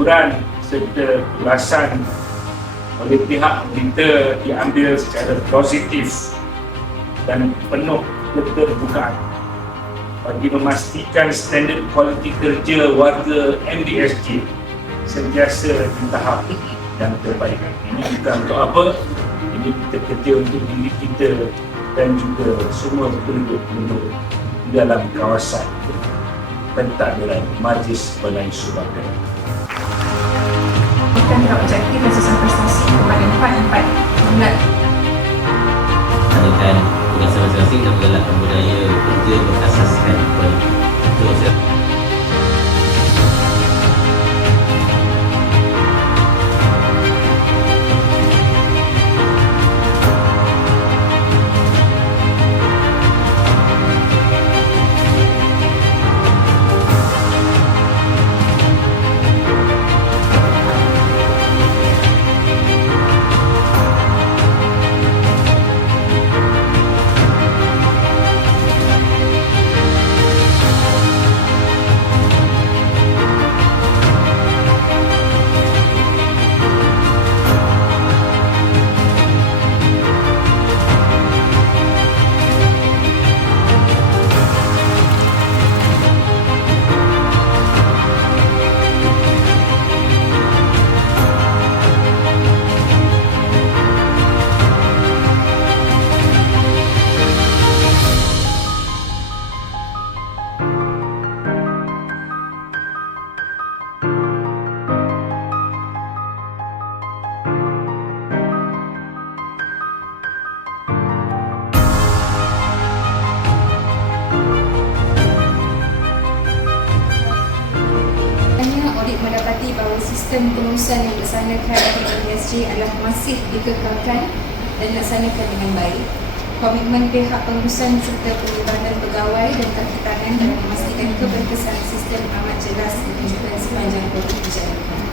teguran serta ulasan oleh pihak kita diambil secara positif dan penuh keterbukaan bagi memastikan standard kualiti kerja warga MDSJ sentiasa di tahap yang terbaik. Ini bukan untuk apa, ini kita kerja untuk diri kita dan juga semua penduduk-penduduk di dalam kawasan pentadbiran Majlis Balai Sumbangkara. Kita nak objektif dan susunan prestasi kepada 4 bulan. Adakan tugas masing-masing dan menggalakkan budaya kerja berasaskan kualiti. Terus audit mendapati bahawa sistem pengurusan yang dilaksanakan di MDSJ adalah masih dikekalkan dan dilaksanakan dengan baik. Komitmen pihak pengurusan serta penglibatan pegawai dan kaki tangan dalam memastikan keberkesan sistem amat jelas ditunjukkan sepanjang proses berjalan.